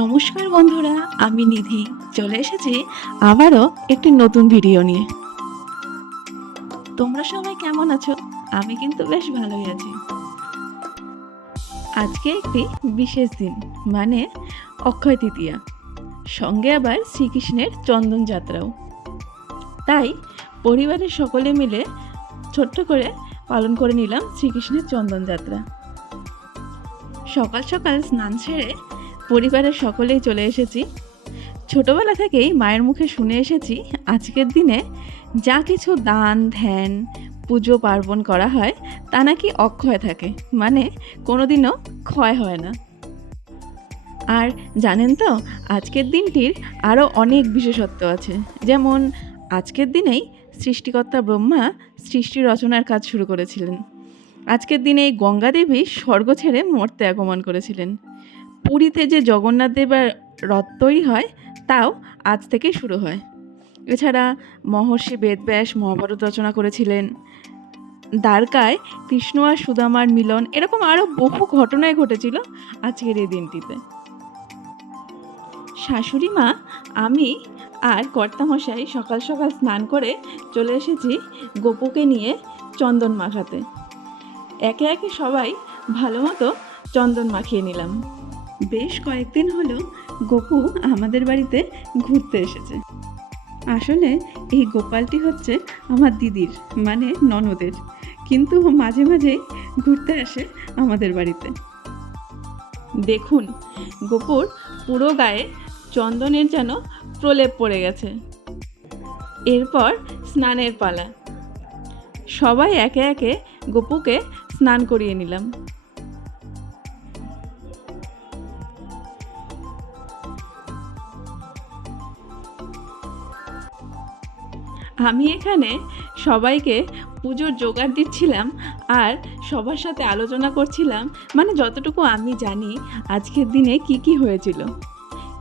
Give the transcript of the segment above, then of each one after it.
নমস্কার বন্ধুরা, আমি নিধি চলে এসেছি আবারও একটি নতুন ভিডিও নিয়ে। তোমরা সবাই কেমন আছো? আমি কিন্তু বেশ ভালোই আছি। আজকে একটি বিশেষ দিন, মানে অক্ষয় তৃতীয়া, সঙ্গে আবার শ্রীকৃষ্ণের চন্দন যাত্রাও। তাই পরিবারের সকলে মিলে ছোট্ট করে পালন করে নিলাম শ্রীকৃষ্ণের চন্দন যাত্রা। সকাল সকাল স্নান সেরে পরিবারের সকলেই চলে এসেছি। ছোটবেলা থেকেই মায়ের মুখে শুনে এসেছি আজকের দিনে যা কিছু দান ধ্যান পুজো পার্বণ করা হয় তা নাকি অক্ষয় থাকে, মানে কোনোদিনও ক্ষয় হয় না। আর জানেন তো, আজকের দিনটির আরও অনেক বিশেষত্ব আছে। যেমন আজকের দিনেই সৃষ্টিকর্তা ব্রহ্মা সৃষ্টি রচনার কাজ শুরু করেছিলেন। আজকের দিনে গঙ্গা দেবী স্বর্গ ছেড়ে মর্তে আগমন করেছিলেন। পুরীতে যে জগন্নাথ দেবের রথ তৈরি হয় তাও আজ থেকে শুরু হয়। এছাড়া মহর্ষি বেদব্যাস মহাভারত রচনা করেছিলেন। দ্বারকায় কৃষ্ণ আর সুদামার মিলন, এরকম আরও বহু ঘটনাই ঘটেছিল আজকের এই দিনটিতে। শাশুড়ি মা, আমি আর কর্তামশাই সকাল সকাল স্নান করে চলে এসেছি গোপুকে নিয়ে চন্দন মাখাতে। একে একে সবাই ভালো মতো চন্দন মাখিয়ে নিলাম। বেশ কয়েকদিন হলো গোপু আমাদের বাড়িতে ঘুরতে এসেছে। আসলে এই গোপালটি হচ্ছে আমার দিদির, মানে ননদের, কিন্তু মাঝে মাঝেই ঘুরতে আসে আমাদের বাড়িতে। দেখুন, গোপুর পুরো গায়ে চন্দনের যেন প্রলেপ পড়ে গেছে। এরপর স্নানের পালা। সবাই একে একে গোপুকে স্নান করিয়ে নিলাম। আমি এখানে সবাইকে পুজোর জোগাড় দিচ্ছিলাম আর সবার সাথে আলোচনা করছিলাম, মানে যতটুকু আমি জানি আজকের দিনে কি কি হয়েছিল।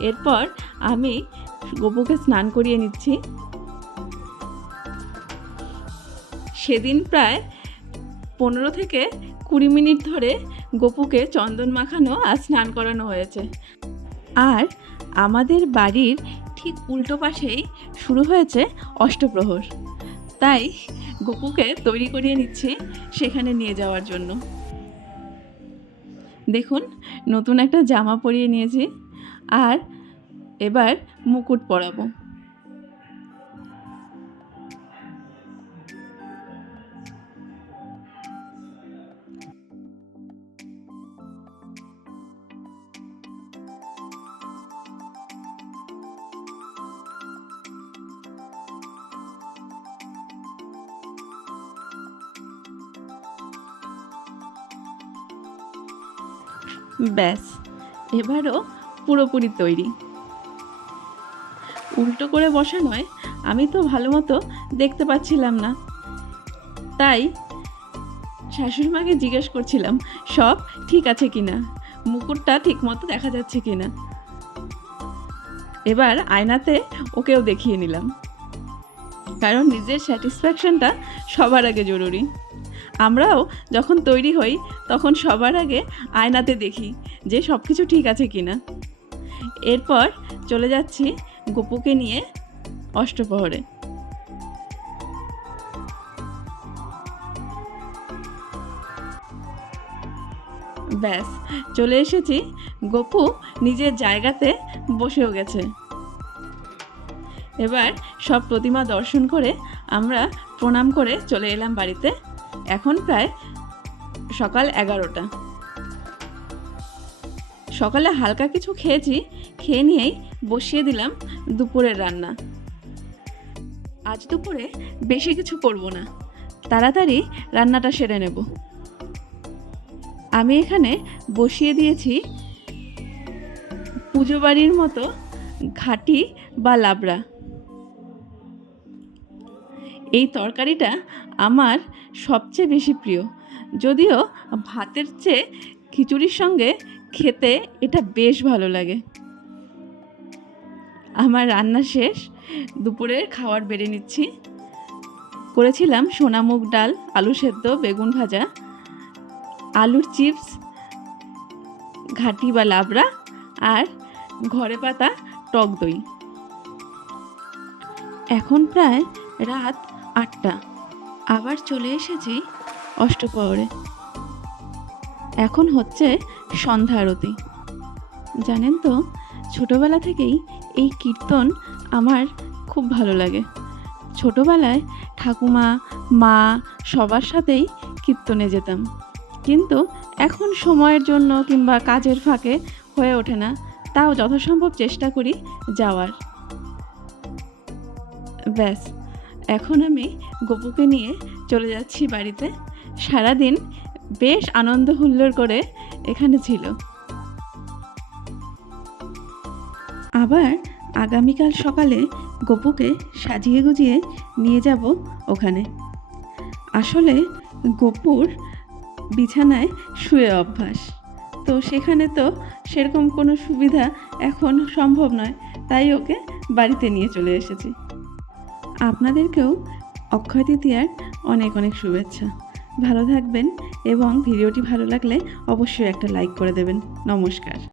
এরপর আমি গোপুকে স্নান করিয়ে নিচ্ছি। সেদিন প্রায় 15 থেকে 20 মিনিট ধরে গোপুকে চন্দন মাখানো আর স্নান করানো হয়েছে। আর আমাদের বাড়ির ঠিক উল্টো পাশেই শুরু হয়েছে অষ্টপ্রহর, তাই গোপুকে তৈরি করিয়ে নিচ্ছি সেখানে নিয়ে যাওয়ার জন্য। দেখুন, নতুন একটা জামা পরিয়ে নিয়েছি আর এবার মুকুট পরাবো। ব্যাস, এবারও পুরোপুরি তৈরি। উল্টো করে বসানোয় আমি তো ভালো মতো দেখতে পাচ্ছিলাম না, তাই শাশুড়িমাকে জিজ্ঞেস করছিলাম সব ঠিক আছে কিনা, মুকুটটা ঠিক মতো দেখা যাচ্ছে কিনা। এবার আয়নাতে ওকেও দেখিয়ে নিলাম, কারণ নিজের স্যাটিসফ্যাকশনটা সবার আগে জরুরি। আমরাও যখন তৈরি হই তখন সবার আগে আয়নাতে দেখি যে সব কিছু ঠিক আছে কিনা। এরপর চলে যাচ্ছি গোপুকে নিয়ে অষ্টপ্রহরে। ব্যাস, চলে এসেছি। গোপু নিজের জায়গাতে বসেও গেছে। এবার সব প্রতিমা দর্শন করে আমরা প্রণাম করে চলে এলাম বাড়িতে। এখন প্রায় সকাল 11টা। সকালে হালকা কিছু খেয়েছি, খেয়ে নিয়েই বসিয়ে দিলাম দুপুরের রান্না। আজ দুপুরে বেশি কিছু করব না, তাড়াতাড়ি রান্নাটা সেরে নেব। আমি এখানে বসিয়ে দিয়েছি পুজো বাড়ির মতো ঘাটি বা লাবড়া। এই তরকারিটা আমার সবচেয়ে বেশি প্রিয়, যদিও ভাতের চেয়ে খিচুড়ির সঙ্গে খেতে এটা বেশ ভালো লাগে। আমার রান্না শেষ, দুপুরের খাবার বেড়ে নিচ্ছি। করেছিলাম সোনামুগ ডাল, আলু সেদ্ধ, বেগুন ভাজা, আলুর চিপস, ঘাটি বা লাবড়া আর ঘরে পাতা টক দই। এখন প্রায় রাত ৮টা। আবার চলে এসেছি অষ্টপ্রহরে। এখন হচ্ছে সন্ধ্যা আরতি। জানেন তো, ছোটোবেলা থেকেই এই কীর্তন আমার খুব ভালো লাগে। ছোটোবেলায় ঠাকুমা, মা সবার সাথেই কীর্তনে যেতাম, কিন্তু এখন সময়ের জন্য কিংবা কাজের ফাঁকে হয়ে ওঠে না। তাও যথাসম্ভব চেষ্টা করি যাওয়ার। ব্যাস, এখন আমি গপুকে নিয়ে চলে যাচ্ছি বাড়িতে। সারাদিন বেশ আনন্দ হুল্লোড় করে এখানে ছিল। আবার আগামীকাল সকালে গপুকে সাজিয়ে গুজিয়ে নিয়ে যাব ওখানে। আসলে গপুর বিছানায় শুয়ে অভ্যাস, তো সেখানে তো সেরকম কোনো সুবিধা এখন সম্ভব নয়, তাই ওকে বাড়িতে নিয়ে চলে এসেছি। আপনাদেরকেও অক্ষয় তৃতীয়ার অনেক অনেক শুভেচ্ছা। ভালো থাকবেন এবং ভিডিওটি ভালো লাগলে অবশ্যই একটা লাইক করে দেবেন। নমস্কার।